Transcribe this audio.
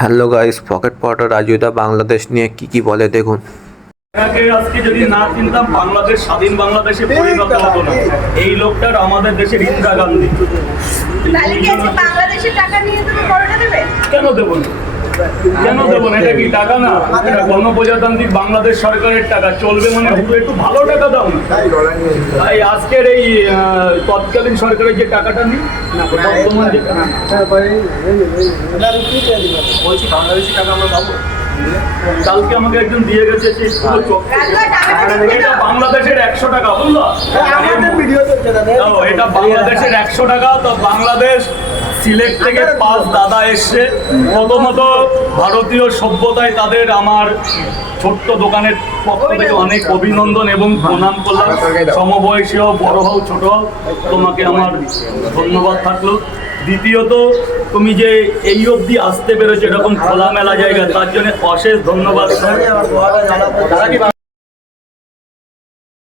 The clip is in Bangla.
হ্যালো গাইস, পকেট পটার রাজুদা বাংলাদেশ নিয়ে কি বলে দেখুন। আজকে যদি না চিনতাম বাংলাদেশ স্বাধীন বাংলাদেশে পরিণত হতো না। এই লোকটার আমাদের দেশের ইন্দিরা গান্ধী। বাংলাদেশের টাকা নিয়ে তুমি করোনা দেবে? কেন দেবো না? কেন দেবো না? এটা কি টাকা না? এটা গণপ্রজাতান্ত্রিক বাংলাদেশ সরকারের টাকা, চলবে মানে একটু ভালো টাকা দাও না। তাই আজকের এই তৎকালীন সরকারের যে টাকাটা নিই বর্তমান যে বলছি বাংলাদেশি টাকা আমরা পাবো। কালকে আমাকে একজন দিয়ে গেছে এটা বাংলাদেশের 100 টাকা, বুঝলো? এটা বাংলাদেশের 100 টাকা। তো বাংলাদেশ সিলেট থেকে 5 দাদা এসছে। প্রথমত ভারতীয় সভ্যতায় তাদের আমার ছোট্ট দোকানের পক্ষ থেকে অনেক অভিনন্দন এবং প্রণাম করলাম। সমবয়সী হোক, বড় হোক, ছোট হোক, তোমাকে আমার ধন্যবাদ থাকলো। দ্বিতীয়ত, তুমি যে এই অবধি আসতে পেরেছো এরকম খোলামেলা জায়গা, তার জন্য অশেষ ধন্যবাদ।